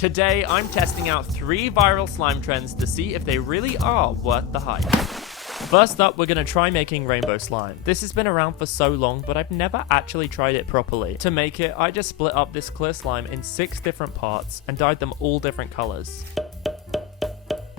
Today, I'm testing out 3 viral slime trends to see if they really are worth the hype. First up, we're going to try making rainbow slime. This has been around for so long, but I've never actually tried it properly. To make it, I just split up this clear slime in 6 different parts and dyed them all different colors.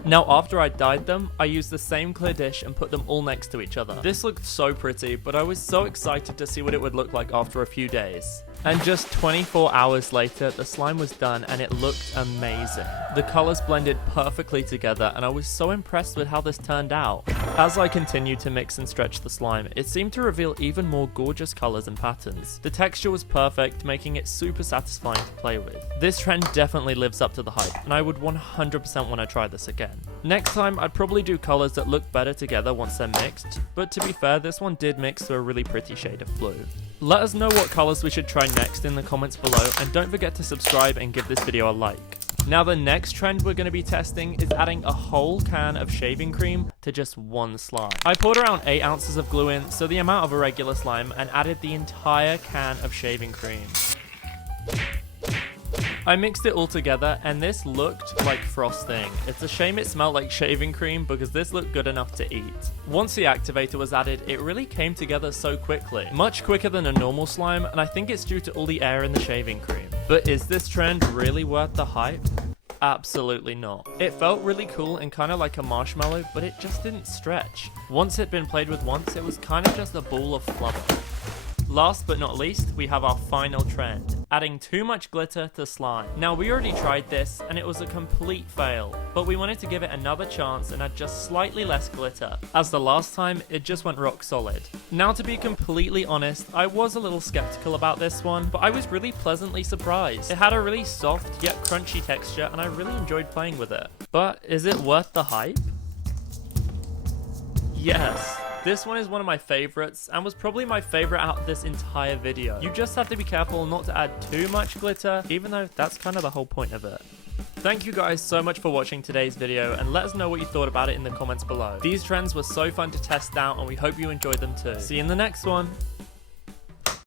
Now after I dyed them, I used the same clear dish and put them all next to each other. This looked so pretty, but I was so excited to see what it would look like after a few days. And just 24 hours later, the slime was done and it looked amazing. The colors blended perfectly together and I was so impressed with how this turned out. As I continued to mix and stretch the slime, it seemed to reveal even more gorgeous colors and patterns. The texture was perfect, making it super satisfying to play with. This trend definitely lives up to the hype, and I would 100% want to try this again. Next time, I'd probably do colors that look better together once they're mixed, but to be fair, this one did mix to a really pretty shade of blue. Let us know what colors we should try next in the comments below, and don't forget to subscribe and give this video a like. Now the next trend we're going to be testing is adding a whole can of shaving cream to just one slime. I poured around 8 ounces of glue in, so the amount of a regular slime, and added the entire can of shaving cream. I mixed it all together and this looked like frosting. It's a shame it smelled like shaving cream because this looked good enough to eat. Once the activator was added, it really came together so quickly. Much quicker than a normal slime, and I think it's due to all the air in the shaving cream. But is this trend really worth the hype? Absolutely not. It felt really cool and kind of like a marshmallow, but it just didn't stretch. Once it'd been played with once, it was kind of just a ball of flubber. Last but not least, we have our final trend, adding too much glitter to slime. Now we already tried this and it was a complete fail, but we wanted to give it another chance and add just slightly less glitter, as the last time it just went rock solid. Now to be completely honest, I was a little skeptical about this one, but I was really pleasantly surprised. It had a really soft yet crunchy texture and I really enjoyed playing with it. But is it worth the hype? Yes. This one is one of my favorites and was probably my favorite out of this entire video. You just have to be careful not to add too much glitter, even though that's kind of the whole point of it. Thank you guys so much for watching today's video, and let us know what you thought about it in the comments below. These trends were so fun to test out and we hope you enjoyed them too. See you in the next one.